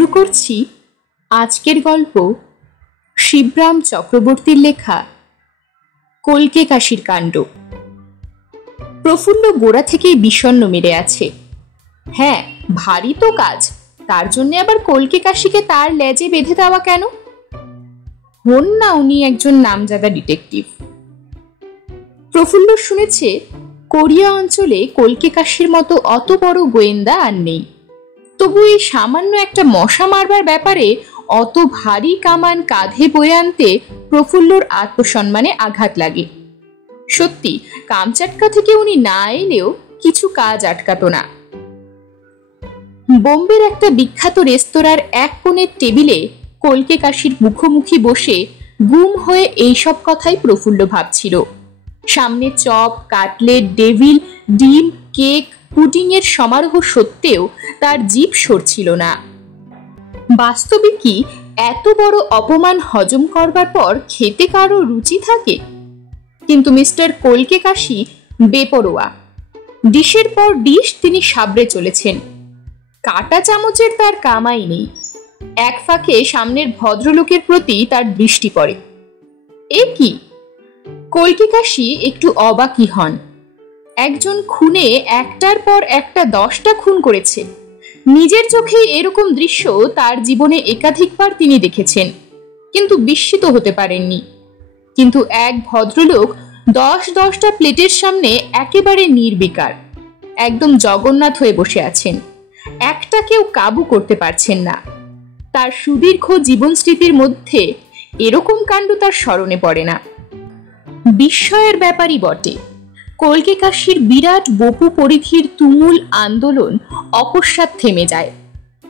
শুরু করছি আজকের গল্প শিবরাম চক্রবর্তীর লেখা কলকে কাশীর কাণ্ড। প্রফুল্ল গোড়া থেকেই বিষণ্ণ মেরে আছে। হ্যাঁ, ভারী তো কাজ, তার জন্য আবার কলকে কাশীকে তার লেজে বেঁধে দেওয়া কেন? হন না উনি একজন নামজাদা ডিটেকটিভ। প্রফুল্ল শুনেছে কোরিয়া অঞ্চলে কলকে কাশীর মতো অত বড় গোয়েন্দা আর নেই। তবু এই সামান্য একটা মশা মারবার ব্যাপারে অত ভারী কামান কাঁধে বয়ে আনতে প্রফুল্লর আত্মসম্মানে আঘাত লাগে। সত্যি, কামচাটকা থেকে উনি না এলেও কিছু কাজ আটকাতো না। বোম্বের একটা বিখ্যাত রেস্তোরাঁর এক কোণের টেবিলে কলকে কাশীর মুখোমুখি বসে গুম হয়ে এইসব কথাই প্রফুল্ল ভাবছিল। সামনে চপ, কাটলেট, ডেভিল, ডিম, কেক, পুডিং এর সমারোহ সত্ত্বেও তার জিভ সরছিল না। বাস্তবে কি এত বড় অপমান হজম করবার পর খেতে কারো রুচি থাকে? কিন্তু মিস্টার কলকে কাশী বেপরোয়া। ডিশের পর ডিশ তিনি সাবড়ে চলেছেন। কাঁটা চামচের তার কামাই নেই। এক ফাঁকে সামনের ভদ্রলোকের প্রতি তার দৃষ্টি পড়ে। এ কি? কলকে কাশী একটু অবাকই হন। একজন খুনে একটার পর একটা 10টা খুন করেছে। নিজের চোখে এরকম দৃশ্য তার জীবনে একাধিকবার তিনি দেখেছেন, কিন্তু বিস্মিত হতে পারেননি। কিন্তু এক ভদ্রলোক 10টা প্লেটের সামনে একেবারে নির্বিকার, একদম জগন্নাথ হয়ে বসে আছেন। একটা কেউ কাবু করতে পারছেন না। তার সুদীর্ঘ জীবন স্মৃতির মধ্যে এরকম কাণ্ড তার স্মরণে পড়ে না। বিস্ময়ের ব্যাপারই বটে, কলকে কাশীর বিরাট বপু পরিধির তুমুল আন্দোলন অকস্মাৎ থেমে যায়।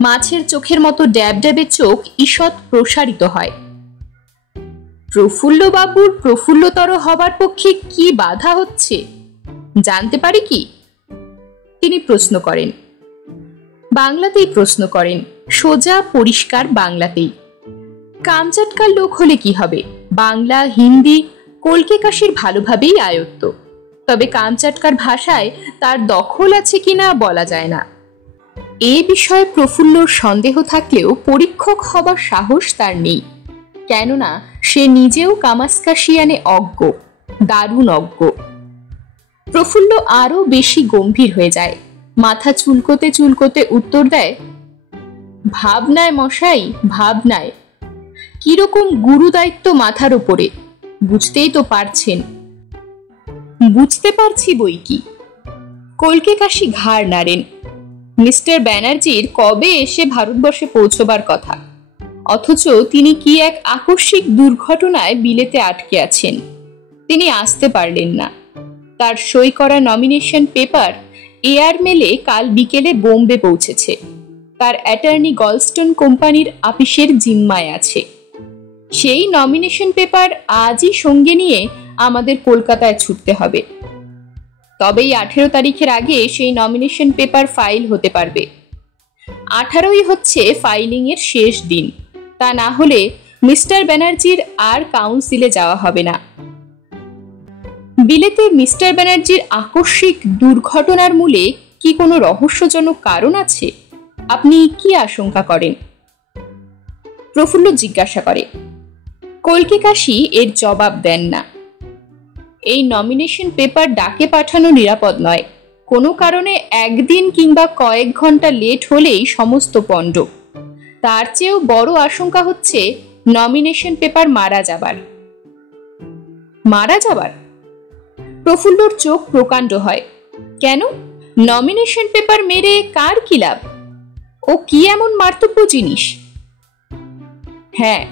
মাছের চোখের মতো ড্যাবড্যাবে চোখ ঈষৎ প্রসারিত হয়। প্রফুল্ল বাবুর প্রফুল্লতর হবার পক্ষে কি বাধা হচ্ছে জানতে পারি কি? তিনি প্রশ্ন করেন। বাংলাতেই প্রশ্ন করেন, সোজা পরিষ্কার বাংলাতেই। কামচাটকার লোক হলে কি হবে, বাংলা হিন্দি কলকে কাশীর ভালোভাবেই আয়ত্ত। তবে কামচাটকার ভাষায় তার দখল আছে কিনা বলা যায় না। এ বিষয়ে প্রফুল্লর সন্দেহ থাকলেও পরীক্ষক হবার সাহস তার নেই। কেননা সে নিজেও কামাসকাশিয়ানে অজ্ঞ, দারুণ অজ্ঞ। প্রফুল্ল আরো বেশি গম্ভীর হয়ে যায়। মাথা চুলকোতে চুলকোতে উত্তর দেয়, ভাবনায় মশাই, ভাবনায়। কিরকম গুরু দায়িত্ব মাথার উপরে, বুঝতেই তো পারছেন। বুঝতে পারছি বই কি। কলকে কাশী ঘাড় নাড়েন। মিস্টার ব্যানার্জির কবে এসে ভারতবর্ষে পৌঁছবার কথা, অথচ তিনি কি এক আকস্মিক দুর্ঘটনায় বিলেতে আটকে আছেন। তিনি আসতে পারলেন না। তার সই করা নমিনেশন পেপার এয়ার মেলে কাল বিকেলে বোম্বে পৌঁছেছে। তার অ্যাটর্নি গলস্টন কোম্পানির আপিসের জিম্মায় আছে। সেই নমিনেশন পেপার আজই সঙ্গে নিয়ে আমাদের কলকাতায় ছুটতে হবে। তবেই 18 তারিখের আগে সেই নমিনেশন পেপার ফাইল হতে পারবে। 18ই হচ্ছে ফাইলিং এর শেষ দিন। তা না হলে মিস্টার ব্যানার্জির আর কাউন্সিলে যাওয়া হবে না। বিলেতে মিস্টার ব্যানার্জির আকস্মিক দুর্ঘটনার মূলে কি কোনো রহস্যজনক কারণ আছে? আপনি কি আশঙ্কা করেন? প্রফুল্ল জিজ্ঞাসা করে। কলকে কাশী এর জবাব দেন না। এই নমিনেশন পেপার ডাকে পাঠানো নিরাপদ নয়। কোনো কারণে একদিন কিংবা কয়েক ঘন্টা লেট হলেই সমস্ত পণ্ড। তার চেয়েও বড় আশঙ্কা হচ্ছে নমিনেশন পেপার মারা যাবার। মারা যাবার? প্রফুল্লর চোখ প্রকাণ্ড হয়। কেন? নমিনেশন পেপার মেরে কার কি লাভ? ও কি এমন মার্তব্য জিনিস? হ্যাঁ,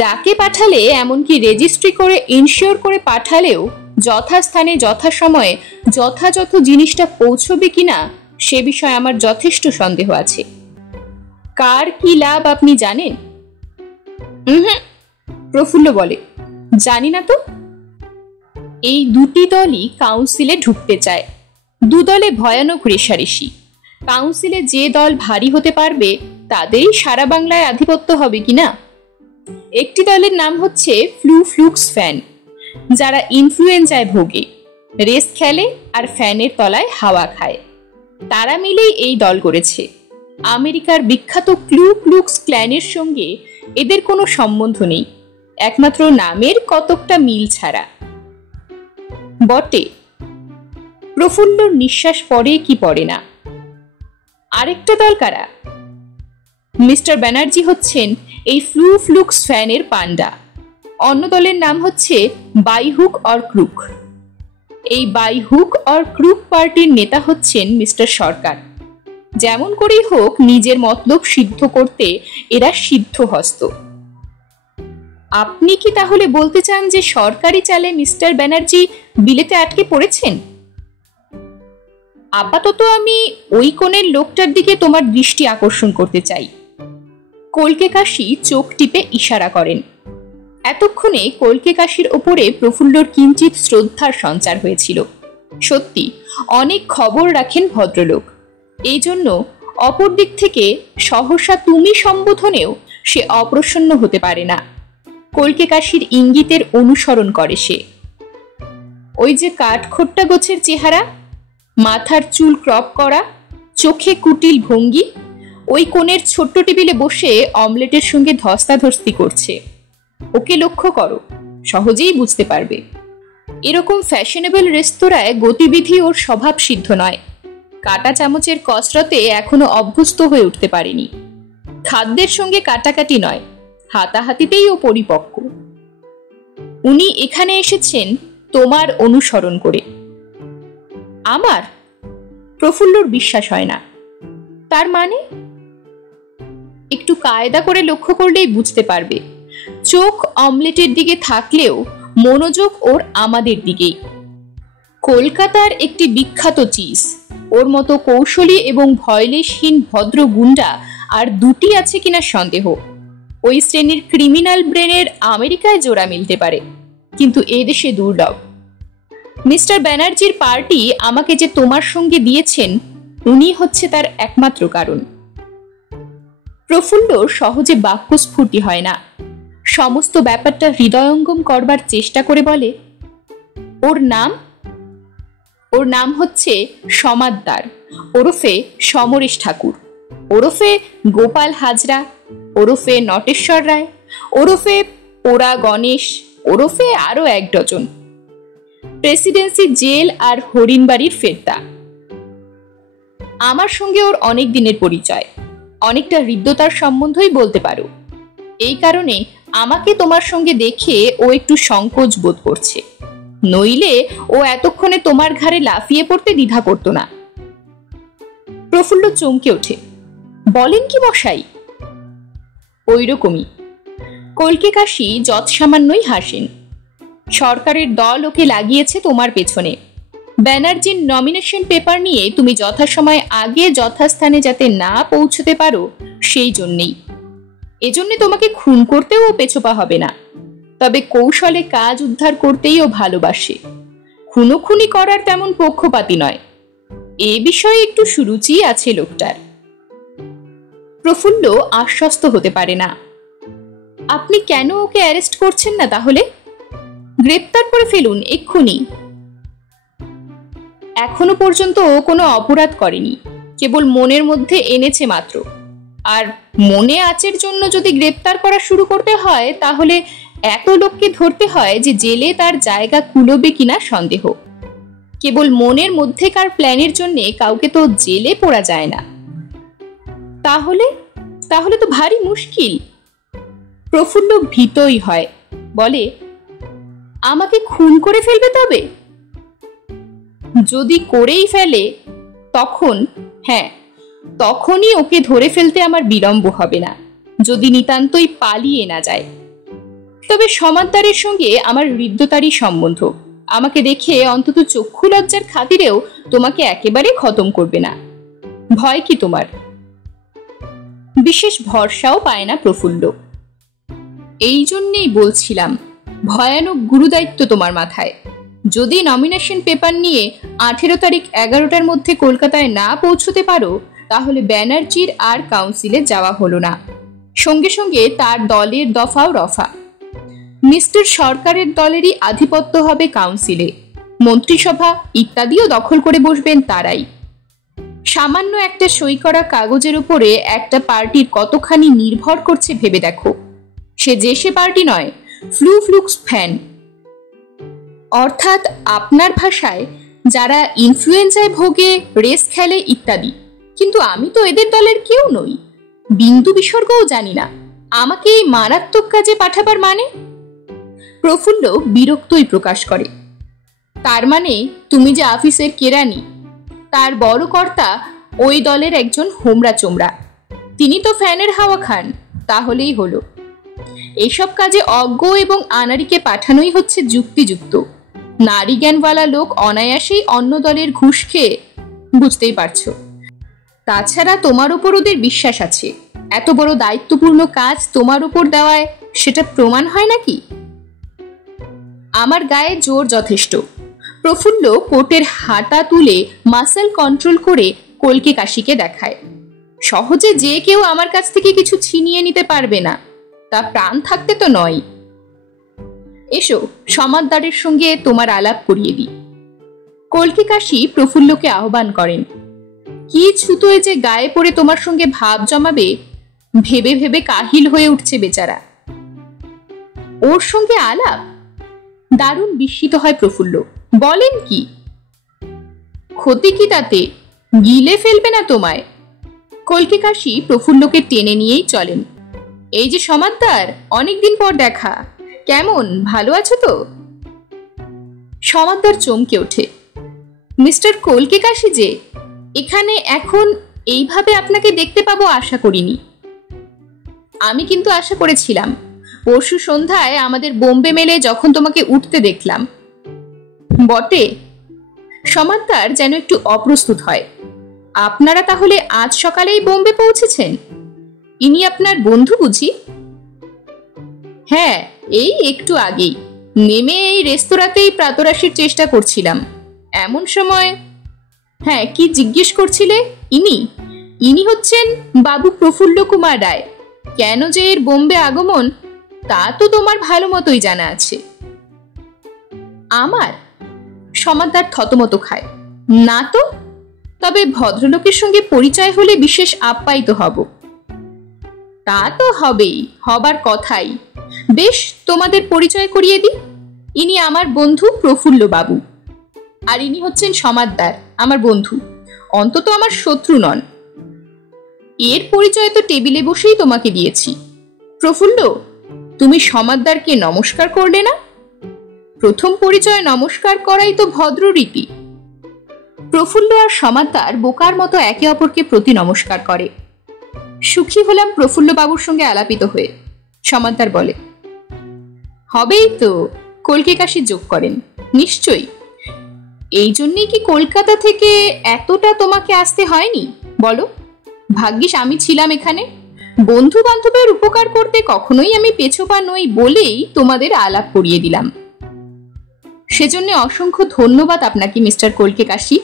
ডাকে পাঠালে, এমনকি রেজিস্ট্রি করে ইনশিওর করে পাঠালেও যথাস্থানে যথাসময়ে যথাযথ জিনিসটা পৌঁছবে কিনা সে বিষয়ে আমার যথেষ্ট সন্দেহ আছে। কার কি লাভ আপনি জানেন? প্রফুল্ল বলে, জানি না তো। এই দুটি দলই কাউন্সিলে ঢুকতে চায়। দুদলে ভয়ানক রেষারেষি। কাউন্সিলে যে দল ভারী হতে পারবে তাদেরই সারা বাংলায় আধিপত্য হবে কিনা। একটি দলের নাম হচ্ছে ফ্লুক্স ফ্যান, যারা ইনফ্লুয়েঞ্জায় ভোগে, রেস খেলে আর ফ্যানের তলায় হাওয়া খায়। তারা মিলেই এই দল করেছে। আমেরিকার বিখ্যাত ক্লু ক্লুক্স ক্ল্যানের সঙ্গে এদের কোনো সম্বন্ধ নেই, একমাত্র নামের কতকটা মিল ছাড়া। বটে। প্রফুল্লর নিঃশ্বাস পড়ে কি পড়ে না। আরেকটা দল কারা? মিস্টার ব্যানার্জি হচ্ছেন এই ফ্লু ফ্লুক্স ফ্যানের পান্ডা। অন্য দলের নাম হচ্ছে বাই হুক অর ক্রুক। এই বাই হুক অর ক্রুক পার্টির নেতা হচ্ছেন মিস্টার সরকার। যেমন করেই হোক নিজের মতলব সিদ্ধ করতে এরা সিদ্ধহস্ত। আপনি কি তাহলে বলতে চান যে সরকারি চালে মিস্টার ব্যানার্জি বিলেতে আটকে পড়েছেন? আপাতত আমি ওই কোণের লোকটার দিকে তোমার দৃষ্টি আকর্ষণ করতে চাই। কলকে কাশি চোখ টিপে ইশারা করেন। এতক্ষণে কলকে কাশির ওপরে প্রফুল্লর কিঞ্চিত শ্রদ্ধার সঞ্চার হয়েছিল। সত্যি অনেক খবর রাখেন ভদ্রলোক, এই জন্য অপর দিক থেকে সহসা তুমি সম্বোধনেও সে অপ্রসন্ন হতে পারে না। কলকে কাশির ইঙ্গিতের অনুসরণ করে সে। ওই যে কাঠখোট্টা গোছের চেহারা, মাথার চুল ক্রপ করা, চোখে কুটিল ভঙ্গি, ওই কোণের ছোট্ট টেবিলে বসে অমলেটের সঙ্গে ধস্তাধস্তি করছে, ওকে লক্ষ্য করো, সহজেই বুঝতে পারবে। এরকম ফ্যাশনেবল রেস্তোরাঁয় গতিবিধি ওর স্বভাব সিদ্ধ নয়। কাটা চামচের কসরতে এখনো অভ্যস্ত হয়ে উঠতে পারেনি। খাদ্যের সঙ্গে কাটাকাটি নয়, হাতাহাতিতেই ও পরিপক্ক। উনি এখানে এসেছেন তোমার অনুসরণ করে। আমার? প্রফুল্লর বিশ্বাস হয় না। তার মানে? একটু কায়দা করে লক্ষ্য করলেই বুঝতে পারবে। চোখ অমলেটের দিকে থাকলেও মনোযোগ ওর আমাদের দিকেই। কলকাতার একটি বিখ্যাত চিজ, ওর মতো কৌশলী এবং ভয়লেশহীন ভদ্র গুন্ডা আর দুটি আছে কিনা সন্দেহ। ওই শ্রেণীর ক্রিমিনাল ব্রেনের আমেরিকায় জোড়া মিলতে পারে, কিন্তু এদেশে দুর্লভ। মিস্টার ব্যানার্জির পার্টি আমাকে যে তোমার সঙ্গে দিয়েছেন, উনি হচ্ছে তার একমাত্র কারণ। প্রফুল্ল সহজে বাক্যস্ফূর্তি হয় না। সমস্ত ব্যাপারটা হৃদয়ঙ্গম করবার চেষ্টা করে বলে, ওর নাম? ওর নাম হচ্ছে সমাদ্দার, ওরফে সমরেশ ঠাকুর, ওরফে গোপাল হাজরা, ওরফে নটেশ্বর রায়, ওরফে পোড়া গণেশ, ওরফে আরো 1 ডজন। প্রেসিডেন্সি জেল আর হরিণবাড়ির ফেরতা। আমার সঙ্গে ওর অনেক দিনের পরিচয়, অনেকটা হৃদ্যতার সম্বন্ধই বলতে পারো। এই কারণে আমাকে তোমার সঙ্গে দেখে ও একটু সংকোচ বোধ করছে, নইলে ও এতক্ষণে তোমার ঘাড়ে লাফিয়ে পড়তে দ্বিধা করত না। প্রফুল্ল চমকে ওঠে। বলেন কি মশাই? ওই রকমই। কলকে কাশি যৎসামান্যই হাসেন। সরকারের দল ওকে লাগিয়েছে তোমার পেছনে। ব্যানার্জির নমিনেশন পেপার নিয়ে তুমি যথাসময় আগে যথাস্থানে যাতে না পৌঁছতে পারো, সেই জন্যেই। এজন্য তোমাকে খুন করতেও পেছোপা হবে না, তবে কৌশলে কাজ উদ্ধার করতেই ও ভালোবাসে। খুনোখুনি করার তেমন পক্ষপাতী নয়। এ বিষয়ে একটু সুরুচি আছে লোকটার। প্রফুল্ল আশ্বস্ত হতে পারে না। আপনি কেন ওকে অ্যারেস্ট করছেন না তাহলে? গ্রেপ্তার করে ফেলুন এক্ষুনি। এখনো পর্যন্ত ও কোনো অপরাধ করেনি, কেবল মনের মধ্যে এনেছে মাত্র। আর মনে আচের জন্য যদি গ্রেপ্তার করা শুরু করতে হয়, তাহলে এত লোককে ধরতে হয় যে জেলে তার জায়গা কুলোবে কিনা সন্দেহ। কেবল মনের মধ্যেকার প্ল্যানের জন্য কাউকে তো জেলে পোড়া যায় না। তাহলে তাহলে তো ভারী মুশকিল। প্রফুল্ল ভীতই হয়, বলে, আমাকে খুন করে ফেলবে তবে? যদি করেই ফেলে তখন, হ্যাঁ, তখনই ওকে ধরে ফেলতে আমার বিলম্ব হবে না, যদি নিতান্তই পালিয়ে না যায়। তবে সমাদ্দারের সঙ্গে আমার হৃদ্যতারই সম্বন্ধ। আমাকে দেখে অন্তত চক্ষু লজ্জার খাতিরেও তোমাকে একেবারে খতম করবে না। ভয় কি তোমার? বিশেষ ভরসাও পায় না প্রফুল্ল। এই জন্যেই বলছিলাম, ভয়ানক গুরুদায়িত্ব তোমার মাথায়। যদি নমিনেশন পেপার নিয়ে 18 তারিখ 11টার মধ্যে কলকাতায় না পৌঁছতে পারো, তাহলে ব্যানার্জির আর কাউন্সিলে যাওয়া হলো না। সঙ্গে সঙ্গে তার দলের দফাও রফা। মিস্টার সরকারের দলেরই আধিপত্য হবে কাউন্সিলে, মন্ত্রিসভা ইত্যাদিও দখল করে বসবেন তারাই। সামান্য একটা সই করা কাগজের উপরে একটা পার্টির কতখানি নির্ভর করছে ভেবে দেখো। সে যে সে পার্টি নয়, ফ্লুক্স ফ্যান। অর্থাৎ আপনার ভাষায় যারা ইনফ্লুয়েঞ্জায় ভোগে, রেস খেলে ইত্যাদি। কিন্তু আমি তো এদের দলের কেউ নই, বিন্দু বিসর্গও জানি না। আমাকে এই মারাত্মক কাজে পাঠাবার মানে? প্রফুল্ল বিরক্তই প্রকাশ করে। তার মানে তুমি যে অফিসের কেরানি, তার বড় কর্তা ওই দলের একজন হোমরা চোমরা, তিনি তো ফ্যানের হাওয়া খান। তাহলেই হলো। এসব কাজে অজ্ঞ এবং আনাড়িকে পাঠানোই হচ্ছে যুক্তিযুক্ত। নারী জ্ঞানওয়ালা লোক অনায়াসেই অন্য দলের ঘুষ খেয়ে, বুঝতেই পারছো। তাছাড়া তোমার উপর ওদের বিশ্বাস আছে। এত বড় দায়িত্বপূর্ণ কাজ তোমার উপর দেওয়ায় সেটা প্রমাণ হয় নাকি? আমার গায়ে জোর যথেষ্ট। প্রফুল্ল কোটের হাতা তুলে মাসল কন্ট্রোল করে কলকে কাশিকে দেখায়। সহজে যে কেউ আমার কাছ থেকে কিছু ছিনিয়ে নিতে পারবে না, তা প্রাণ থাকতে তো নয়। এসো, সমাদদারের সঙ্গে তোমার আলাপ করিয়ে দিই। কলকে কাশি প্রফুল্লকে আহ্বান করেন। কি ছুতোয় যে গায়ে পড়ে তোমার সঙ্গে ভাব জমাবে ভেবে ভেবে কাহিল হয়ে উঠছে বেচারা। ওর সঙ্গে আলাপ? দারুণ বিস্মিত হয় প্রফুল্ল। বলেন কি? ক্ষতি কি তাতে? গিলে ফেলবে না তোমায়? কলকে কাশি প্রফুল্লকে টেনে নিয়েই চলেন। এই যে সমাদদার, অনেকদিন পর দেখা, কেমন, ভালো আছো তো? সমাদদার চমকে ওঠে। মিস্টার কলকে কাশি যে, এখানে এখন এইভাবে আপনাকে দেখতে পাবো আশা করিনি। আমি কিন্তু আশা করেছিলাম। পরশু সন্ধ্যায় আমাদের বোম্বে মেলে যখন তোমাকে উঠতে দেখলাম। বটে। সমাদদার যেন একটু অপ্রস্তুত হয়। আপনারা তাহলে আজ সকালেই বোম্বে পৌঁছেছেন? ইনি আপনার বন্ধু বুঝি? হ্যাঁ, এই একটু আগেই নেমে এই রেস্তোরাঁতেই প্রাতরাশের চেষ্টা করছিলাম। এমন সময়। হ্যাঁ, কি জিজ্ঞেস করছিলে? ইনি হচ্ছেন বাবু প্রফুল্ল কুমার রায়। কেন যে এর বোম্বে আগমন তা তো তোমার ভালো মতোই জানা আছে। আমার? সমাদদার থতমত খায়। না তো, তবে ভদ্রলোকের সঙ্গে পরিচয় হলে বিশেষ আপ্যায়িত হব। তা তো হবেই, হবার কথাই। বেশ, তোমাদের পরিচয় করিয়ে দিই। ইনি আমার বন্ধু প্রফুল্ল বাবু, আর ইনি হচ্ছেন সমাদদার, আমার বন্ধু, অন্তত আমার শত্রু নন। এর পরিচয় তো টেবিলে বসেই তোমাকে দিয়েছি। প্রফুল্ল, তুমি সমাদদারকে নমস্কার করলে না? প্রথম পরিচয় নমস্কার করাই তো ভদ্র রীতি। প্রফুল্ল আর সমাদদার বোকার মতো একে অপরকে প্রতি নমস্কার করে। সুখী হলাম প্রফুল্ল বাবুর সঙ্গে আলাপিত হয়ে। সমাদদার বলে। হবেই তো, কলকে কাশি যোগ করেন। নিশ্চয়ই। এই জন্যই কি কলকাতা থেকে এতটা তোমাকে আসতে হয়নি বলো? ভাগ্যিস আমি ছিলাম এখানে। বন্ধু বান্ধবের উপকার করতে কখনোই আমি পেছোপা নই বলেই তোমাদের আলাপ করিয়ে দিলাম। সেজন্য অসংখ্য ধন্যবাদ আপনাকে মিস্টার কলকে কাশি।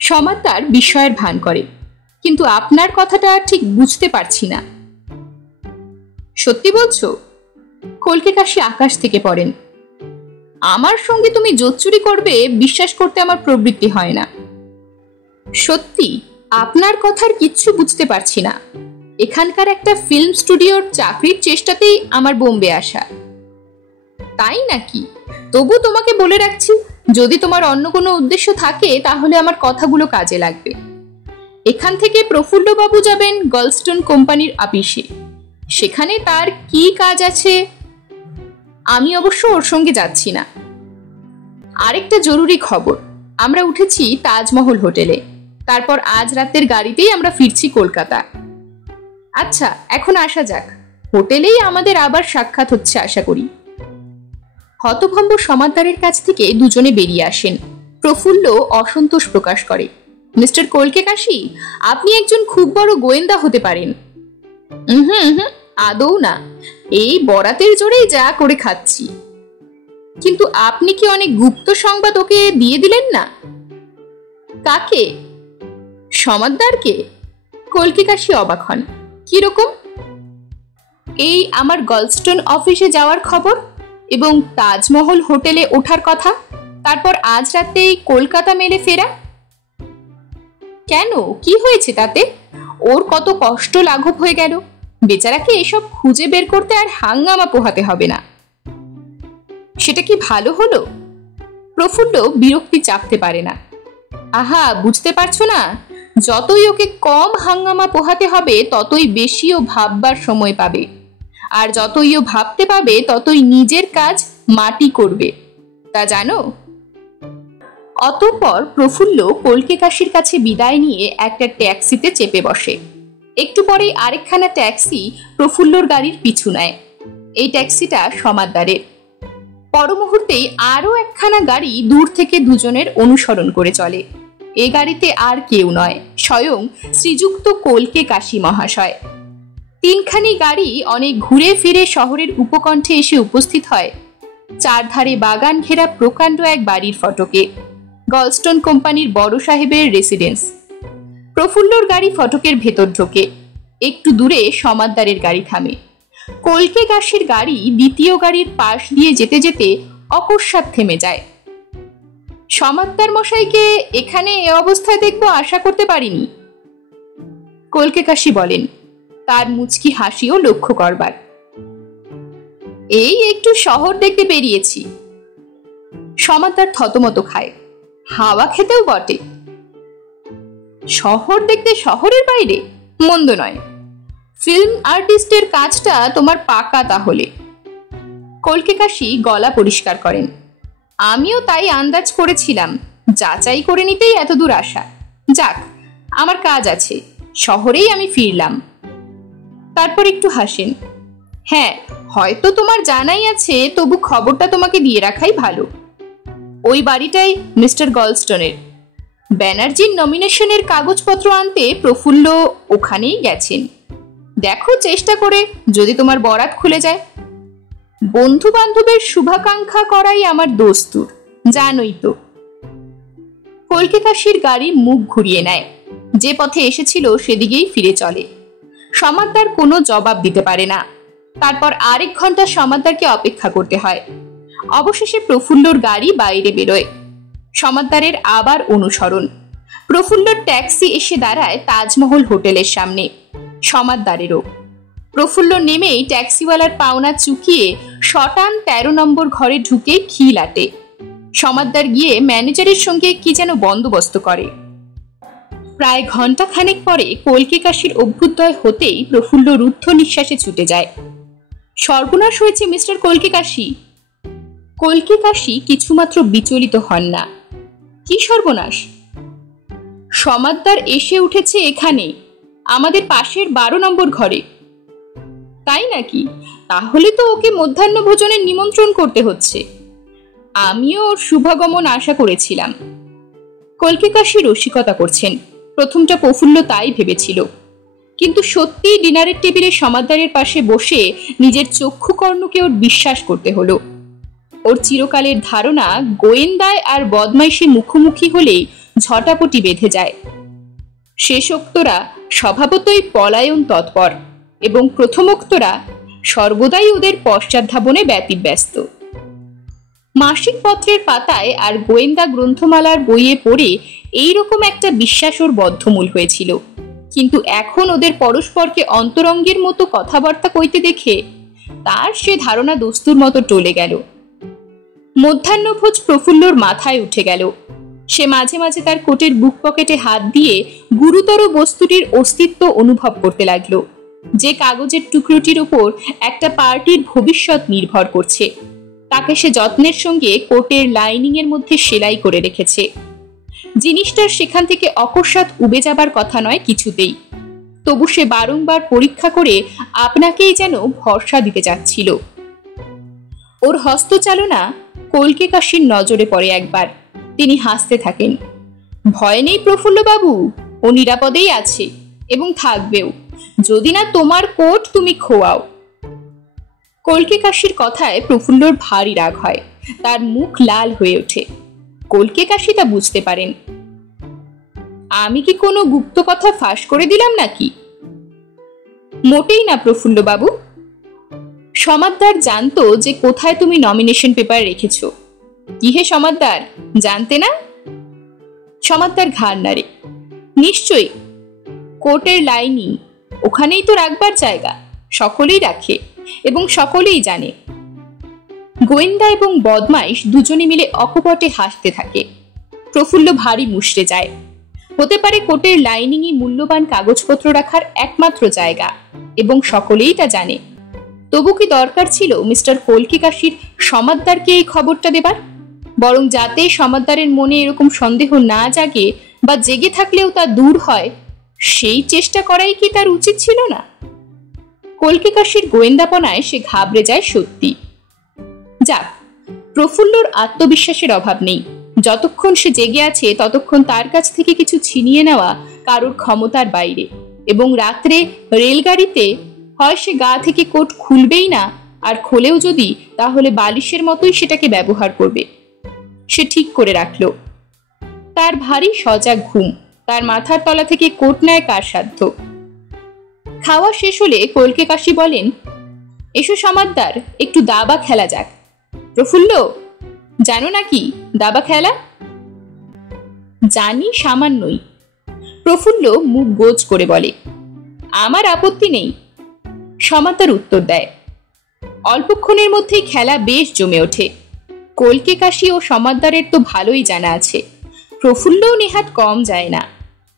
সমাদদার বিস্ময়ের ভান করে। কিন্তু আপনার কথাটা ঠিক বুঝতে পারছি না। সত্যি বলছো? কলকে কাশি আকাশ থেকে পড়েন। আমার সঙ্গে তুমি জোচ্চুরি করবে বিশ্বাস করতে আমার প্রবৃত্তি হয় না। সত্যি আপনার কথার কিচ্ছু বুঝতে পারছি না। এখানকার একটা ফিল্ম স্টুডিওর চাকরির চেষ্টাতেই আমার বোম্বে আসা। তাই নাকি? তবু তোমাকে বলে রাখছি, যদি তোমার অন্য কোনো উদ্দেশ্য থাকে তাহলে আমার কথাগুলো কাজে লাগবে। এখান থেকে প্রফুল্ল বাবু যাবেন গলস্টোন কোম্পানির অফিসে। সেখানে তার কি কাজ আছে? আমি অবশ্য ওর সঙ্গে যাচ্ছি না। আরেকটা জরুরি খবর, আমরা উঠেছি তাজমহল হোটেলে। তারপর আজ রাতের গাড়িতেই আমরা ফিরছি কলকাতা। আচ্ছা, এখন আসা যাক। হোটেলেই আমাদের আবার সাক্ষাৎ হচ্ছে আশা করি। হতভম্ব সমাদদারের কাছ থেকে দুজনে বেরিয়ে আসেন। প্রফুল্ল অসন্তোষ প্রকাশ করে। মিস্টার কলকে কাশি, আপনি একজন খুব বড় গোয়েন্দা হতে পারেন। আদৌ না, এই বরাতের জোরেই যা করে খাচ্ছি। কিন্তু আপনি কি অনেক গুপ্ত সংবাদ ওকে দিয়ে দিলেন না? কাকে? সমাদদারকে? কলকে কাশি অবাক হন। কিরকম? এই আমার গলস্টোন অফিসে যাওয়ার খবর এবং তাজমহল হোটেলে ওঠার কথা, তারপর আজ রাতেই কলকাতা মেলে ফেরা। কেন, কি হয়েছে তাতে? ওর কত কষ্ট লাঘব হয়ে গেল। বেচারাকে এসব খুঁজে বের করতে আর হাঙ্গামা পোহাতে হবে না। সেটা কি ভালো হলো? প্রফুল্ল বিরক্তি চাপতে পারে না। আহা, বুঝতে পারছো না? যতই ওকে কম হাঙ্গামা পোহাতে হবে ততই বেশি ও ভাববার সময় পাবে, আর যতই ও ভাবতে পাবে ততই নিজের কাজ মাটি করবে, তা জানো? অতঃপর প্রফুল্ল কলকে কাশির কাছে বিদায় নিয়ে একটা ট্যাক্সিতে চেপে বসে। একটু পরেই আরেকখানা ট্যাক্সি প্রফুল্লর গাড়ির পিছু নেয়। এই ট্যাক্সিটা সমাদদারের। পর মুহূর্তেই আরো একখানা গাড়ি দূর থেকে দুজনের অনুসরণ করে চলে। এ গাড়িতে আর কেউ নয়, স্বয়ং শ্রীযুক্ত কলকে কাশী মহাশয়। তিনখানি গাড়ি অনেক ঘুরে ফিরে শহরের উপকণ্ঠে এসে উপস্থিত হয় চারধারে বাগান ঘেরা প্রকাণ্ড এক বাড়ির ফটকে। গলস্টোন কোম্পানির বড় সাহেবের রেসিডেন্স। প্রফুল্লর গাড়ি ফটকের ভেতর ঢোকে। একটু দূরে সমাদদারের গাড়ি থামে। কলকে কাশীর গাড়ি দ্বিতীয় গাড়ির পাশ দিয়ে যেতে যেতে অকস্মাৎ থেমে যায়। সমাদদার মশাইকে এখানে এ অবস্থায় দেখবো আশা করতে পারিনি, কলকে কাশী বলেন, তার মুচকি হাসিও লক্ষ্য করবার। এই একটু শহর দেখতে বেরিয়েছি। সমাদদার থতমত খায়। হাওয়া খেতেও বটে। শহর দেখতে শহরের বাইরে? মন্দ নয়। ফিল্ম আর্টিস্টের কাজটা তোমার পাকা তাহলে। কলকে কাশী গলা পরিষ্কার করেন। আমিও তাই আন্দাজ করেছিলাম, যাচাই করে নিতেই এতদূর আসা। যাক, আমার কাজ আছে, শহরেই আমি ফিরলাম। তারপর একটু হাসেন। হ্যাঁ, হয়তো তোমার জানাই আছে, তবু খবরটা তোমাকে দিয়ে রাখাই ভালো। ওই বাড়িটাই মিস্টার গলস্টোনের। ব্যানার্জির নমিনেশনের কাগজপত্র আনতে প্রফুল্ল ওখানেই গেছেন। দেখো চেষ্টা করে যদি তোমার বরাত খুলে যায়। বন্ধু বান্ধবের শুভাকাঙ্ক্ষা করাই আমার দস্তুর, জানোই তো। কলকে কাশীর গাড়ি মুখ ঘুরিয়ে নেয়। যে পথে এসেছিল সেদিকেই ফিরে চলে। সমাদদার কোনো জবাব দিতে পারে না। তারপর আরেক ঘন্টা সমাদদারকে অপেক্ষা করতে হয়। অবশেষে প্রফুল্লর গাড়ি বাইরে বেরোয়। সমাদদারের আবার অনুসরণ। প্রফুল্লর ট্যাক্সি এসে দাঁড়ায় তাজমহল হোটেলের সামনে। সমাদদারেরও। প্রফুল্ল নেমেই ট্যাক্সিওয়ালার পাওনা চুকিয়ে শটান 13 নম্বর ঘরে ঢুকে খিল আটে। সমাদদার গিয়ে ম্যানেজারের সঙ্গে কি যেন বন্দোবস্ত করে। প্রায় ঘন্টা খানেক পরে কলকে কাশীর অভ্যুদয় হতেই প্রফুল্ল রুদ্ধ নিঃশ্বাসে ছুটে যায়। সর্বনাশ হয়েছে মিস্টার কলকে কাশী। কলকে কাশী কিছুমাত্র বিচলিত হন না। কি সর্বনাশ? সমাদদার এসে উঠেছে এখানে, আমাদের পাশের 12 নম্বর ঘরে। তাই নাকি? তাহলে তো ওকে মধ্যাহ্ন ভোজনের নিমন্ত্রণ করতে হচ্ছে। আমিও ওর শুভাগমন আশা করেছিলাম। কলকে কাশী রসিকতা করছেন। প্রথমটা প্রফুল্ল তাই ভেবেছিল, কিন্তু সত্যিই ডিনারের টেবিলে সমাদদারের পাশে বসে নিজের চক্ষুকর্ণকে ওর বিশ্বাস করতে হলো। ওর চিরকালের ধারণা গোয়েন্দায় আর বদমাইশি মুখোমুখি হলেই ঝটাপটি বেঁধে যায়। শেষোক্তরা স্বভাবতই পলায়ন তৎপর এবং প্রথমোক্তরা সর্বদাই ওদের পশ্চাৎধাবনে ব্যতিব্যস্ত। মাসিক পত্রের পাতায় আর গোয়েন্দা গ্রন্থমালার বইয়ে পড়ে এইরকম একটা বিশ্বাস ওর বদ্ধমূল হয়েছিল, কিন্তু এখন ওদের পরস্পরকে অন্তরঙ্গের মতো কথাবার্তা কইতে দেখে তার সে ধারণা দস্তুর মতো টলে গেল। মধ্যাহ্নভোজ প্রফুল্লর মাথায় উঠে গেল। সে মাঝে মাঝে তার কোটের বুক পকেটে হাত দিয়ে গুরুতর বস্তুটির অস্তিত্ব অনুভব করতে লাগলো, যে কাগজের টুকরোটির উপর একটা পার্টির ভবিষ্যৎ নির্ভর করছে। তাকে সে যত্নের সঙ্গে কোটের লাইনিং এর মধ্যে সেলাই করে রেখেছে। জিনিসটার সেখান থেকে অকস্মাৎ উবে যাবার কথা নয় কিছুতেই। তবু সে বারংবার পরীক্ষা করে আপনাকেই যেন ভরসা দিতে যাচ্ছিল। ওর হস্তচালনা কলকে কাশীর নজরে পড়ে একবার। তিনি হাসতে থাকেন। ভয় নেই প্রফুল্ল বাবু, ও নিরাপদেই আছে এবং থাকবেও, যদি না তোমার কোট তুমি খোয়াও। কলকে কাশীর কথায় প্রফুল্লর ভারী রাগ হয়। তার মুখ লাল হয়ে ওঠে। কলকে কাশী তা বুঝতে পারেন। আমি কি কোনো গুপ্ত কথা ফাঁস করে দিলাম নাকি? মোটেই না প্রফুল্ল বাবু। সমাদদার জানতো যে কোথায় তুমি নমিনেশন পেপার রেখেছো। কি হে সমাদদার, জানতে না? সমাদদার ঘাড় নাড়ে। নিশ্চয়ই, কোটের লাইনিং ওখানেই তো রাখবার জায়গা, সকলেই রাখে এবং সকলেই জানে। গোয়েন্দা এবং বদমাইশ দুজনে মিলে অকপটে হাসতে থাকে। প্রফুল্ল ভারী মুষড়ে যায়। হতে পারে কোটের লাইনিংই মূল্যবান কাগজপত্র রাখার একমাত্র জায়গা, এবং সকলেই তা জানে। তবু কি দরকার ছিল মিস্টার কল্কি কাশীর সমাদদারকে এই খবরটা দেবার? বরং যাতে সমাদদারের মনে এরকম সন্দেহ না জাগে, বা জেগে থাকলেও তা দূর হয়, সেই চেষ্টা করাই কি তার উচিত ছিল না? কল্কি কাশীর গোয়েন্দাপনায় সে ঘাবড়ে যায় সত্যি। যাক, প্রফুল্লর আত্মবিশ্বাসের অভাব নেই। যতক্ষণ সে জেগে আছে ততক্ষণ তার কাছ থেকে কিছু ছিনিয়ে নেওয়া কারোর ক্ষমতার বাইরে, এবং রাত্রে রেলগাড়িতে হয় সে গা থেকে কোট খুলবেই না, আর খোলেও যদি তাহলে বালিশের মতোই সেটাকে ব্যবহার করবে। সে ঠিক করে রাখল। তার ভারী সজাগ ঘুম, তার মাথার তলা থেকে কোট নেয় কার সাধ্য? খাওয়া শেষ হলে কল্কি কাশী বলেন, এসো সমাদদার, একটু দাবা খেলা যাক। প্রফুল্ল, জানো নাকি দাবা খেলা? জানি সামান্যই। প্রফুল্ল মুখ গোজ করে বলে, আমার আপত্তি নেই। সমাদদার উত্তর দেয়। অল্পক্ষণের মধ্যেই খেলা বেশ জমে ওঠে। কল্কি কাশী ও সমাদদারের তো ভালোই জানা আছে, প্রফুল্লও নেহাত কম যায় না।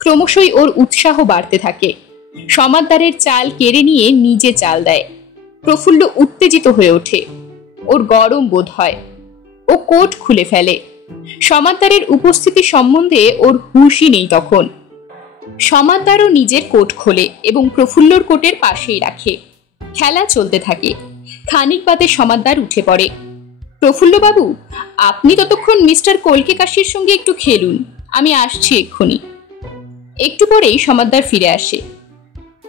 ক্রমশই ওর উৎসাহ বাড়তে থাকে। সমাদদারের চাল কেড়ে নিয়ে নিজে চাল দেয়। প্রফুল্ল উত্তেজিত হয়ে ওঠে। ওর গরম বোধ হয়। ও কোট খুলে ফেলে। সমাদদারের উপস্থিতি সম্বন্ধে ওর হুঁশই নেই তখন। সমাদদারও নিজের কোট খোলে এবং প্রফুল্লর কোটের পাশেই রাখে। খেলা চলতে থাকে। খানিক বাদে সমাদদার উঠে পড়ে। প্রফুল্ল বাবু, আপনি ততক্ষণ মিস্টার কল্কি কাশীর সঙ্গে একটু খেলুন, আমি আসছি এক্ষুনি। একটু পরেই সমাদদার ফিরে আসে।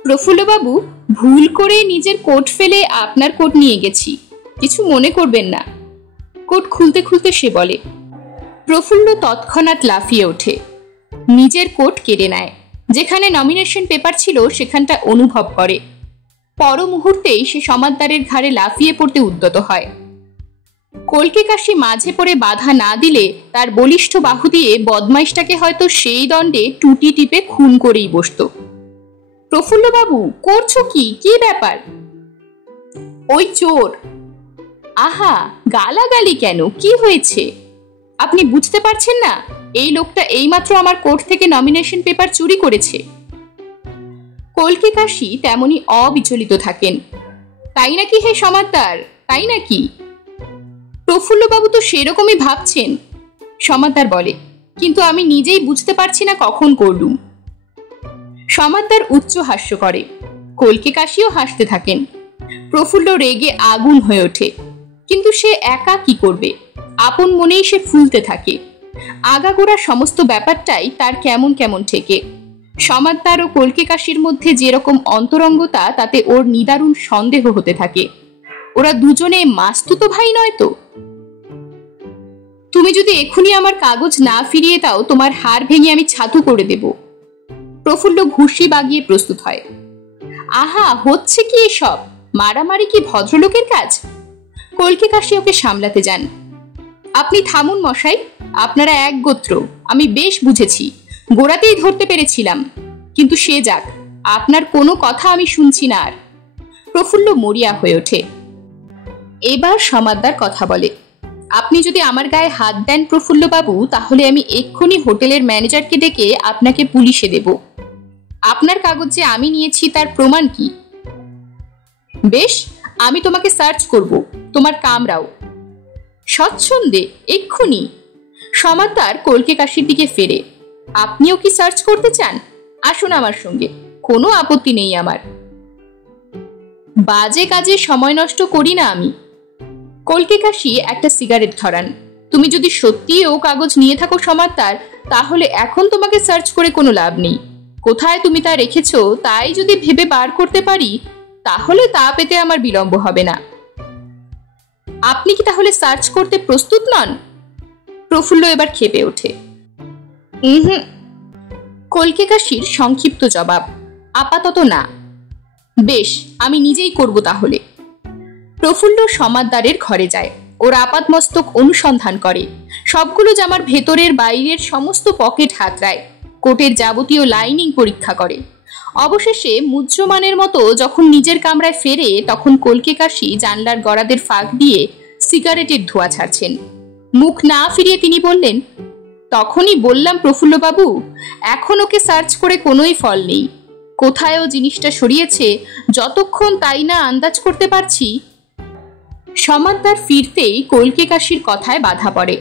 প্রফুল্ল বাবু, ভুল করে নিজের কোট ফেলে আপনার কোট নিয়ে গেছি, কিছু মনে করবেন না। কোট খুলতে খুলতে সে বলে। প্রফুল্ল তৎক্ষণাৎ লাফিয়ে ওঠে। নিজের কোট কেড়ে নেয়। যেখানে নমিনেশন পেপার ছিল সেখানটা অনুভব করে। পর মুহূর্তেই সে সমাদদারের ঘাড়ে লাফিয়ে পড়তে উদ্যত হয়। কল্কি কাশী মাঝে পড়ে বাধা না দিলে তার বলিষ্ঠ বাহু দিয়ে বদমাইশটাকে হয়তো সেই দণ্ডে টুটি টিপে খুন করেই বসত। প্রফুল্ল বাবু, করছো কি? কি ব্যাপার? ওই চোর। আহা, গালাগালি কেন? কি হয়েছে? আপনি বুঝতে পারছেন না? এই লোকটা এইমাত্র আমার কোর্ট থেকে নমিনেশন পেপার চুরি করেছে। কল্কি কাশী তেমনি অবিচলিত থাকেন। তাই নাকি হে সমাদদার, তাই নাকি? প্রফুল্লবাবু তো সেরকমই ভাবছেন। সমাদদার বলে, কিন্তু আমি নিজেই বুঝতে পারছি না কখন করলুম। সমাদদার উচ্চ হাস্য করে। কল্কি কাশীও হাসতে থাকেন। প্রফুল্ল রেগে আগুন হয়ে ওঠে, কিন্তু সে একা কি করবে? আপন মনেই সে ফুলতে থাকে। আগাগোড়া সমস্ত ব্যাপারটাই তার কেমন কেমন ঠেকে। সমাদদার ও কল্কি কাশীর মধ্যে যেরকম অন্তরঙ্গতা, তাতে ওর নিদারুণ সন্দেহ হতে থাকে। ওরা দুজনে মাস্তুতো ভাই নয় তো? তুমি যদি এক্ষুনি আমার কাগজ না ফিরিয়ে দাও, তোমার হাড় ভেঙে আমি ছাতু করে দেব। প্রফুল্ল ঘুষি বাগিয়ে প্রস্তুত হয়। আহা, হচ্ছে কি এসব? মারামারি কি ভদ্রলোকের কাজ? কল্কি কাশী ওকে সামলাতে যান। আপনি থামুন মশাই, আপনারা এক গোত্র, আমি বেশ বুঝেছি, গোড়াতেই ধরতে পেরেছিলাম, কিন্তু সে যাক, আপনার কোনো কথা আমি শুনছি না আর। প্রফুল্ল মরিয়া হয়ে ওঠে। এবার সমাদদার কথা বলে, আপনি যদি আমার গায়ে হাত দেন প্রফুল্ল বাবু, তাহলে আমি এক্ষুনি হোটেলের ম্যানেজারকে ডেকে আপনাকে পুলিশে দেব। আপনার কাগজ যে আমি নিয়েছি তার প্রমাণ কি? বেশ, আমি তোমাকে সার্চ করব, তোমার কামরাও। স্বচ্ছন্দে, এক্ষুনি। সমাদদার কল্কি কাশীর দিকে ফেরে। আপনিও কি সার্চ করতে চান? আসুন আমার সঙ্গে, কোনো আপত্তি নেই আমার। বাজে কাজে সময় নষ্ট করি না আমি। কল্কি কাশী একটা সিগারেট ধরান। তুমি যদি সত্যি ও কাগজ নিয়ে থাকো সমাদদার, তাহলে এখন তোমাকে সার্চ করে কোনো লাভ নেই। কোথায় তুমি তা রেখেছো তাই যদি ভেবে বার করতে পারি, তাহলে তা পেতে আমার বিলম্ব হবে না। আপনি কি তাহলে সার্চ করতে প্রস্তুত নন? প্রফুল্ল এবার ক্ষেপে ওঠে। কল্কি কাশীর সংক্ষিপ্ত জবাব, আপাতত না। বেশ, আমি নিজেই করব তাহলে। প্রফুল্ল সমাদদারের ঘরে যায়। ওর আপাতমস্তক অনুসন্ধান করে। সবগুলো জামার ভেতরের বাইরের সমস্ত পকেট হাতড়ায়। কোটের যাবতীয় লাইনিং পরীক্ষা করে। অবশেষে মুহ্যমানের মতো যখন নিজের কামরায় ফেরে, তখন কলকে কাশি জানলার গড়াদের ফাঁক দিয়ে সিগারেটের ধোঁয়া ছাড়ছেন। মুখ না ফিরিয়ে তিনি বললেন, তখনই বললাম প্রফুল্লবাবু, এখন ওকে সার্চ করে কোনোই ফল নেই। কোথায় ও জিনিসটা সরিয়েছে যতক্ষণ তাই না আন্দাজ করতে পারছি। সমাদদার ফিরতেই কলকে কাশির কথায় বাধা পড়ে।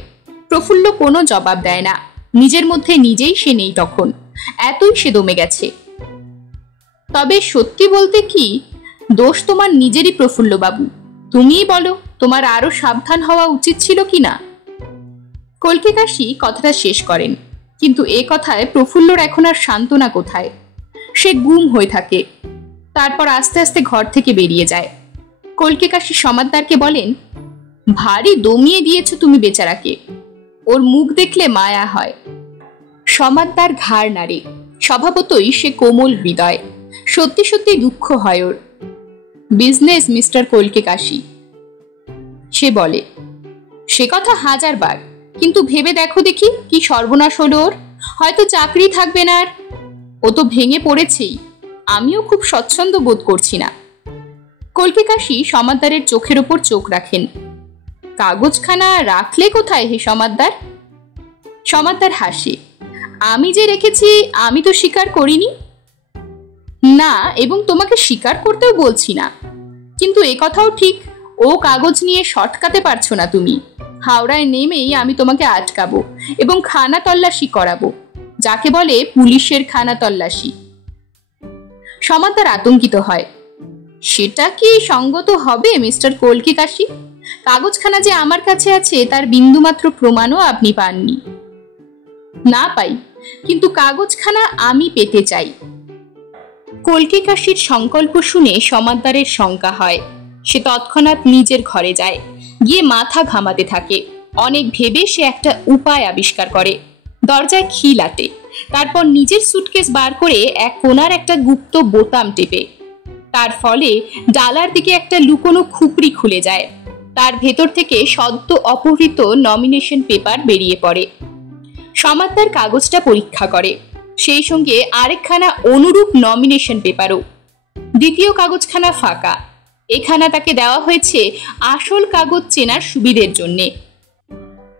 প্রফুল্ল কোনো জবাব দেয় না, নিজের মধ্যে নিজেই সে নেই তখন, এতই সে দমে গেছে। তবে সত্যি বলতে কি, দোষ তোমার নিজেরই প্রফুল্লবাবু। তুমিই বলো, তোমার আরো সাবধান হওয়া উচিত ছিল কিনা। কলকে কাশি কথাটা শেষ করেন, কিন্তু এ কথায় প্রফুল্লর এখন আর সান্ত্বনা কোথায়। সে গুম হয়ে থাকে। তারপর আস্তে আস্তে ঘর থেকে বেরিয়ে যায়। কলকে কাশি সমাদদারকে বলেন, ভারী দমিয়ে দিয়েছ তুমি বেচারাকে, ওর মুখ দেখলে মায়া হয়। সমাদদার ঘাড় নাড়ে। স্বভাবতই সে কোমল হৃদয়, সত্যি সত্যি দুঃখ হয় ওর। বিজনেস মিস্টার কলকে কাশি, সে বলে। সে কথা 1000 বার, কিন্তু ভেবে দেখো দেখি কি সর্বনাশ হলো ওর। হয়তো চাকরি থাকবে না আর। ও তো ভেঙে পড়েছেই। আমিও খুব স্বচ্ছন্দ বোধ করছি না। কলকে কাশি সমাদদারের চোখের ওপর চোখ রাখেন। কাগজখানা রাখলে কোথায় হে সমাদদার? সমাদদার হাসে। আমি যে রেখেছি আমি তো স্বীকার করিনি। না, এবং তোমাকে স্বীকার করতেও বলছি না, কিন্তু এ কথাও ঠিক, ও কাগজ নিয়ে শর্টকাতে পারছো না তুমি। হাওড়ায় নেমেই আমি তোমাকে আটকাবো এবং খানা তল্লাশি করাবো, যাকে বলে পুলিশের খানা তল্লাশি। সমাদদার আতঙ্কিত হয়। সেটা কি সঙ্গত হবে মিস্টার কলকে কাশি? কাগজখানা যে আমার কাছে আছে তার বিন্দুমাত্র প্রমাণও আপনি পাননি। না পাই, কিন্তু কাগজখানা আমি পেতে চাই। কলকে কাশির সংকল্প শুনে সমাদদারের শঙ্কা হয়। সে তৎক্ষণাৎ নিজের ঘরে যায়, গিয়ে মাথা ঘামাতে থাকে। অনেক ভেবে সে একটা উপায় আবিষ্কার করে। দরজায় খিল আটে, তারপর নিজের সুটকেস বার করে এক কোণার একটা গুপ্ত বোতাম টেপে। তার ফলে ডালার দিকে একটা লুকোনো খুপড়ি খুলে যায়। তার ভেতর থেকে সদ্য অপহৃত নমিনেশন পেপার বেরিয়ে পড়ে। সমাদদার কাগজটা পরীক্ষা করে, সেই সঙ্গে আরেকখানা অনুরূপ নমিনেশন পেপারও। দ্বিতীয় কাগজখানা ফাঁকা। এখানা তাকে দেওয়া হয়েছে আসল কাগজ চেনার সুবিধের জন্যে।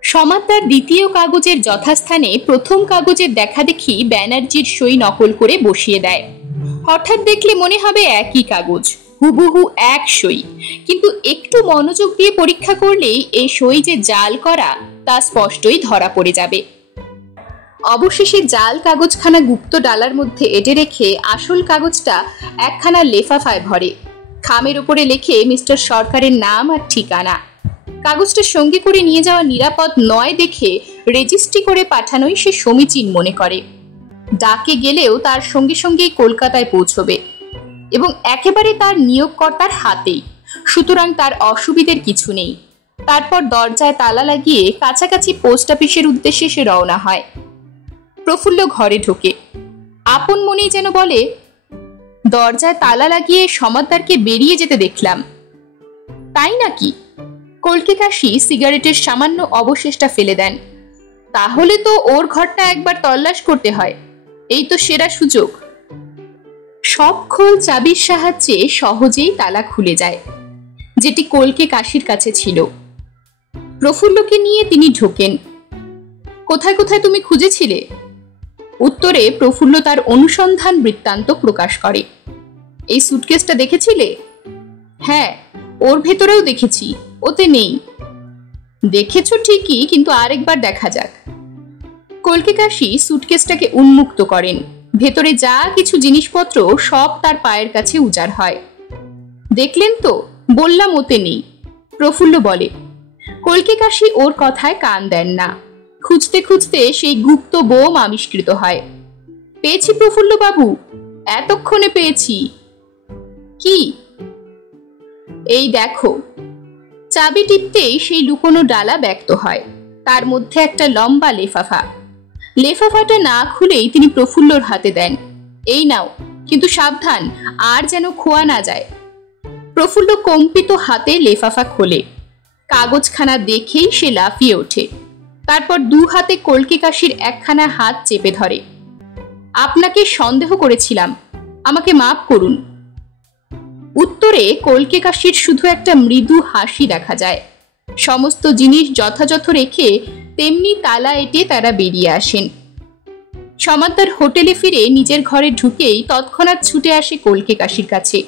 সমাদদার দ্বিতীয় কাগজের যথাস্থানে প্রথম কাগজের দেখা দেখি ব্যানার্জির সই নকল করে বসিয়ে দেয়। হঠাৎ দেখলে মনে হবে একই কাগজ, হুবহু এক সই, কিন্তু একটু মনোযোগ দিয়ে পরীক্ষা করলেই এই সই যে জাল করা তা স্পষ্টই ধরা পড়ে যাবে। অবশেষে জাল কাগজখানা গুপ্ত ডালার মধ্যে এঁটে রেখে আসল কাগজটা একখানা লেফাফায় ভরে। খামের উপরে লেখে মিস্টার সরকারের নাম আর ঠিকানা। কাগজটা সঙ্গে করে নিয়ে যাওয়া নিরাপদ নয় দেখে রেজিস্ট্রি করে পাঠানোই সে সমীচীন মনে করে। ডাকে গেলেও তার সঙ্গে সঙ্গেই কলকাতায় পৌঁছবে এবং একেবারে তার নিয়োগকর্তার হাতেই, সুতরাং তার অসুবিধের কিছু নেই। তারপর দরজায় তালা লাগিয়ে কাছাকাছি পোস্ট অফিসের উদ্দেশ্যে সে রওনা হয়। প্রফুল্ল ঘরে ঢোকে। আপন মনেই যেন বলে, দরজায় তালা লাগিয়ে সমাদদারকে বেরিয়ে যেতে দেখলাম। তাই নাকি? কলকে কাশি সিগারেটের সামান্য অবশেষটা ফেলে দেন। তাহলে তো ওর ঘরটা একবার তল্লাশ করতে হয়, এই তো সেরা সুযোগ। সব খোল চাবির সাহায্যে সহজেই তালা খুলে যায়, যেটি কলকে কাশির কাছে ছিল। প্রফুল্লকে নিয়ে তিনি ঢোকেন। কোথায় কোথায় তুমি খুঁজেছিলে? উত্তরে প্রফুল্ল তার অনুসন্ধান বৃত্তান্ত প্রকাশ করে। এই সুটকেসটা দেখেছিলে? হ্যাঁ, ওর ভেতরেও দেখেছি, ওতে নেই। দেখেছো ঠিকই, কিন্তু আরেকবার দেখা যাক। কলকে কাশি সুটকেসটাকে উন্মুক্ত করেন। ভেতরে যা কিছু জিনিসপত্র সব তার পায়ের কাছে উজাড় হয়। দেখলেন তো, বললাম ওতে নেই, প্রফুল্ল বলে। কলকে কাশি ওর কথায় কান দেন না। খুঁজতে খুঁজতে সেই গুপ্ত বোম আবিষ্কৃত হয়। পেয়েছি প্রফুল্ল বাবু, এতক্ষণে পেয়েছি। কি? এই দেখো। চাবি টিপতেই সেই লুকোনো ডালা ব্যক্ত হয়। তার মধ্যে একটা লম্বা লেফাফা। লেফাফাটা না খুলেই তিনি প্রফুল্লর হাতে দেন। এই নাও, কিন্তু সাবধান, আর যেন খোয়া না যায়। প্রফুল্ল কম্পিত হাতে লেফাফা খোলে। কাগজখানা দেখেই সে লাফিয়ে ওঠে। তারপর দু হাতে কলকে কাশির একখানা হাত চেপে ধরে। আপনাকে সন্দেহ করেছিলাম, আমাকে মাফ করুন। উত্তরে কলকে কাশির শুধু একটা মৃদু হাসি দেখা যায়। সমস্ত জিনিস যথাযথ রেখে তেমনি তালা এঁটে তারা বেরিয়ে আসেন। সমাদ্দার হোটেলে ফিরে নিজের ঘরে ঢুকেই তৎক্ষণাৎ ছুটে আসে কলকে কাশির কাছে।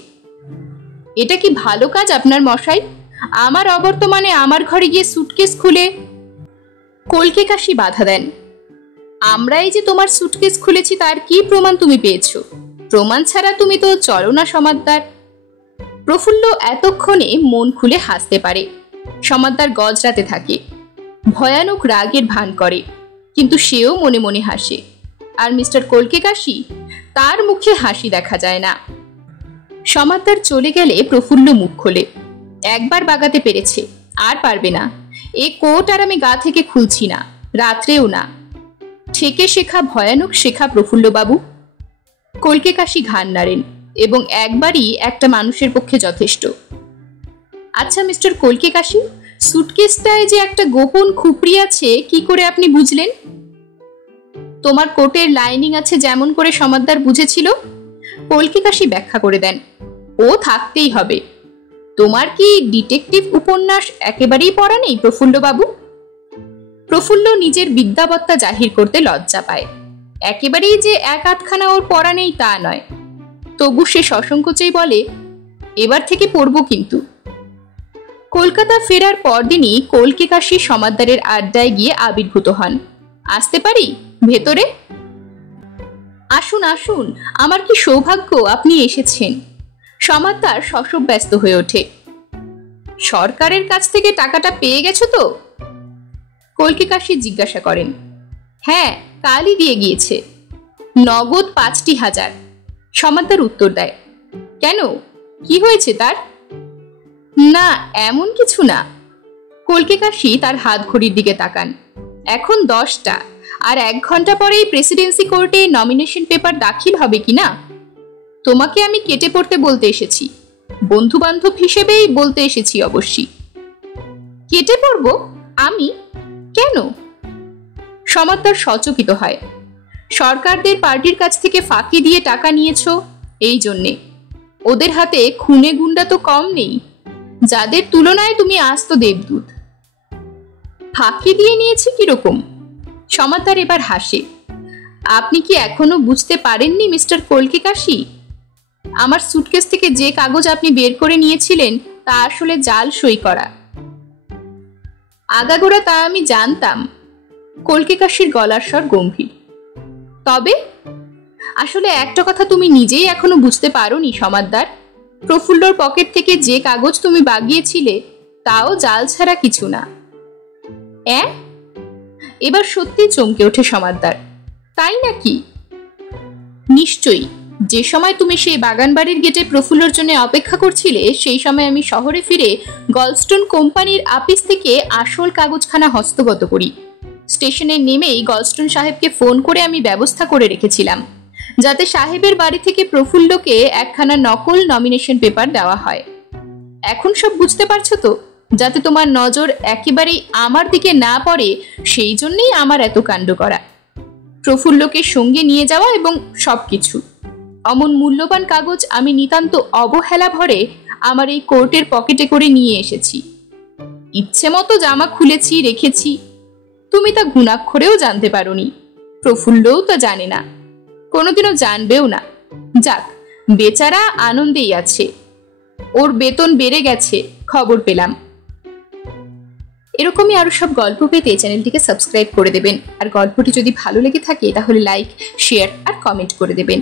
এটা কি ভালো কাজ আপনার মশাই? আমার অবর্তমানে আমার ঘরে গিয়ে সুটকেস খুলে। কলকে কাশি বাধা দেন। আমরা এই যে তোমার সুটকেস খুলেছি তার কি প্রমাণ তুমি পেয়েছো? প্রমাণ ছাড়া তুমি তো চলো না সমাদ্দার। প্রফুল্ল এতক্ষণে মন খুলে হাসতে পারে। সমাদ্দার গজরাতে থাকে, ভয়ানক রাগের ভান করে, কিন্তু সেও মনে মনে হাসে। আর মিস্টার কলকে কাশি, তার মুখে হাসি দেখা যায় না। সমাদ্দার চলে গেলে প্রফুল্ল মুখ খোলে। একবার বাগাতে পেরেছে, আর পারবে না। এ কোট আর আমি গা থেকে খুলছি না, রাত্রেও না। ঠেকে শেখা ভয়ানক শেখা প্রফুল্লবাবু। কলকে কাশি ঘাড় নাড়েন এবং একবারই একটা মানুষের পক্ষে যথেষ্ট। আচ্ছা মিস্টার কলকে কাশি, সুটকেসটায় যে একটা গোপন খুপড়ি আছে কি করে আপনি বুঝলেন? তোমার কোটের লাইনিং আছে যেমন করে সমাদ্দার বুঝেছিল। কলকে কাশি ব্যাখ্যা করে দেন। ও থাকতেই হবে। তোমার কি ডিটেকটিভ উপন্যাস একেবারেই পড়া নেই প্রফুল্লবাবু? প্রফুল্ল নিজের বিদ্যাবত্তা জাহির করতে লজ্জা পায়। একেবারেই যে এক আধখানা ওর পড়া নেই তা নয়। তবু সে সসংকোচেই বলে, এবার থেকে পড়ব কিন্তু। কলকাতা ফেরার পরদিনই কলকে কাশি সমাদ্দারের আড্ডায় গিয়ে আবির্ভূত হন। আসতে পারি ভেতরে? আসুন আসুন, আমার কি সৌভাগ্য আপনি এসেছেন। সমাদ্দার শশব ব্যস্ত হয়ে ওঠে। সরকারের কাছ থেকে টাকাটা পেয়ে গেছো তো? কলকে কাশি জিজ্ঞাসা করেন। হ্যাঁ, কালই দিয়ে গিয়েছে, নগদ ৫,০০০। সমাদ্দার উত্তর দেয়। কেন, কি হয়েছে তার? না, এমন কিছু না। কলকে কাশি তার হাত ঘড়ির দিকে তাকান। এখন 10টা, আর 1 ঘন্টা পরেই প্রেসিডেন্সি কোর্টে নমিনেশন পেপার দাখিল হবে কিনা। তোমাকে আমি কেটে পড়তে বলতে এসেছি, বন্ধু বান্ধব হিসেবেই বলতে এসেছি অবশ্যই। কেটে পড়ব আমি? কেন? সমাদ্দার সচকিত হয়। সরকারদের পার্টির কাছ থেকে ফাঁকি দিয়ে টাকা নিয়েছো, এই জন্যে। ওদের হাতে খুনে গুন্ডা তো কম নেই, যাদের তুলনায় তুমি আস্ত দেবদূত। ফাঁকি দিয়ে নিয়েছি কিরকম? সমাদ্দার এবার হাসে। আপনি কি এখনো বুঝতে পারেননি মিস্টার কলকে কাশি? আমার সুটকেস থেকে যে কাগজ আপনি বের করে নিয়েছিলেন তা আসলে জাল সই করা। আগাগোড়া তা আমি জানতাম। কলকে কাশির গলার স্বর গম্ভীর। তবে আসলে একটা কথা তুমি নিজেই এখনো বুঝতে পারোনি সমাদ্দার। প্রফুল্লর পকেট থেকে যে কাগজ তুমি বাগিয়েছিলে তাও জাল ছাড়া কিছু না। এবার সত্যি চমকে ওঠে সমাদ্দার। তাই নাকি? নিশ্চয়ই। যে সময় তুমি সেই বাগান বাড়ির গেটে প্রফুল্লর জন্য অপেক্ষা করছিলে সেই সময় আমি শহরে ফিরে গলস্টোন কোম্পানির আপিস থেকে আসল কাগজখানা হস্তগত করি। স্টেশনে নেমেই গলস্টোন সাহেবকে ফোন করে আমি ব্যবস্থা করে রেখেছিলাম যাতে সাহেবের বাড়ি থেকে প্রফুল্লকে একখানা নকল নমিনেশন পেপার দেওয়া হয়। এখন সব বুঝতে পারছো তো? যাতে তোমার নজর একেবারেই আমার দিকে না পড়ে সেই জন্যই আমার এত কাণ্ড করা। প্রফুল্লকে সঙ্গে নিয়ে যাওয়া এবং সবকিছু। অমন মূল্যবান কাগজ আমি নিতান্ত অবহেলা ভরে আমার এই কোর্টের পকেটে করে নিয়ে এসেছি। ইচ্ছে মতো জামা খুলেছি রেখেছি। তুমি তা গুণাক্ষরেও জানতে পারোনি, প্রফুল্লও তা জানে না, কোনোদিনও জানবেও না। যাক, বেচারা আনন্দেই আছে। ওর বেতন বেড়ে গেছে খবর পেলাম। এরকমই আরো সব গল্প পেতে চ্যানেলটিকে সাবস্ক্রাইব করে দেবেন। আর গল্পটি যদি ভালো লেগে থাকে তাহলে লাইক, শেয়ার আর কমেন্ট করে দেবেন।